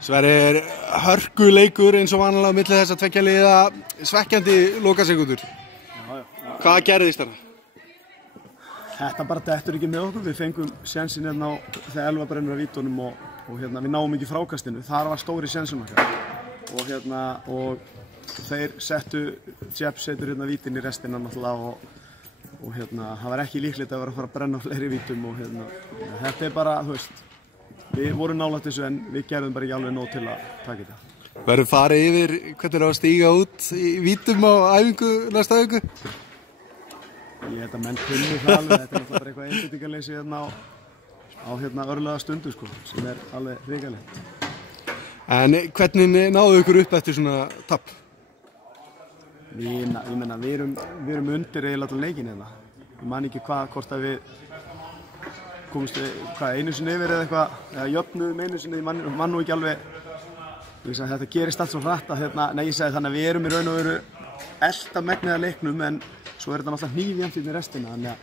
Sverrir, hörkuleikur eins og vanalega á milli þess að tveggja liða, svekkjandi lokasekúndur. Hvað gerðist þarna? Þetta bara dettur ekki með okkur. Við fengum sénsinn hérna þegar Elva brennur af vítunum og við náum ekki frákastinu. Þar var stóri sénsinn okkar. Og þeir Jepp setur hérna vítin í restina náttúrulega og það var ekki líklegt að vera að fara að brenna fleiri vítum og þetta bara, þú veist, við vorum nálægt þessu en við gerðum bara ekki alveg nóg til að taka þetta. Verður farið yfir hvernig á að stíga út í vítum á æfingu næsta æfingu? Ég held að menn kunni það alveg, þetta er náttúrulega bara eitthvað einbeitingarleysi á örlega stundu sko, sem er alveg hrikalegt. En hvernig náðu ykkur upp eftir svona tapp? Ég meina, við erum undir eiginlega allan leikinn hérna. Ég man ekki hvort að við komumst einu sinni yfir eða eitthvað, eða jöfnuðum einu sinni, ég man nú ekki alveg. Þetta gerist allt svo hratt að ég segi þannig að við erum í raun og veru elta megnið að leiknum en svo er þetta náttúrulega hnífjafnt í restina þannig að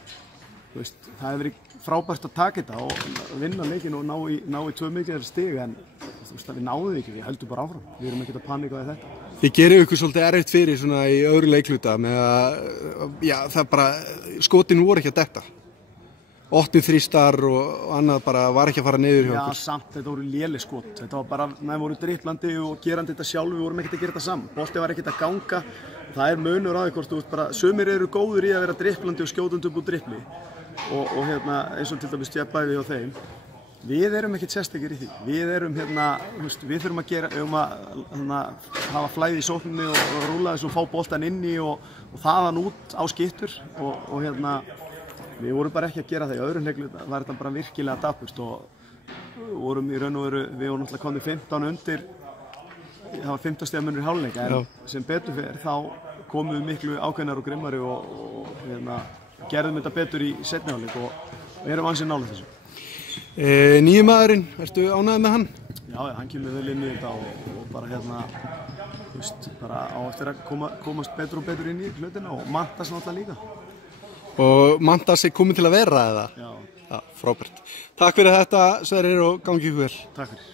það hefur verið frábært að taka þetta og vinna leikinn og ná í 2 mikilvæg stig en við náðum því ekki, við höldum bara áfram, við erum ekkert að panika við þetta. Þið gerir ykkur svolítið erfitt fyrir svona í öðru leikluta með að, það bara, skotin voru ekki að detta. 8 þrístar og annað bara var ekki að fara niður hjá okkur. Já, samt, þetta voru léleg skot. Þetta var bara, menn voru dribblandi og gerandi þetta sjálf, við vorum ekkert að gera þetta saman. Bolti var ekkert að ganga. Það er munur á því hvort þú veist bara, sumir eru góður í að vera dribblandi og skjótandi upp úr dribbli. Og eins og til dæmis Jeppæði og þeim. Við erum ekkert sérstakir í því. Við erum við þurfum að hafa flæði í sókninni og rúla þess og fá boltan inn í og þaðan út á skittur við vorum bara ekki að gera það. Í öðrum leiklu var þetta bara virkilega dapurt og vorum í raun og veru, við vorum náttúrulega komið 15 undir, það var 15 stiga munur í hálfleik en sem betur fyrir þá komum við miklu ákveðnar og grimmari og gerðum þetta betur í seinni hálfleik og erum ansið nálægt þessu. Nýji maðurinn, ertu ánægður með hann? Já, hann kemur vel inn í þetta og bara bara á eftir að komast betur og betur inn í hlutina og Mantas náttúrulega líka. Og Mantas er kominn til að vera eða? Já. Já, frábært. Takk fyrir þetta, Sverrir, og gangi ykkur vel. Takk fyrir.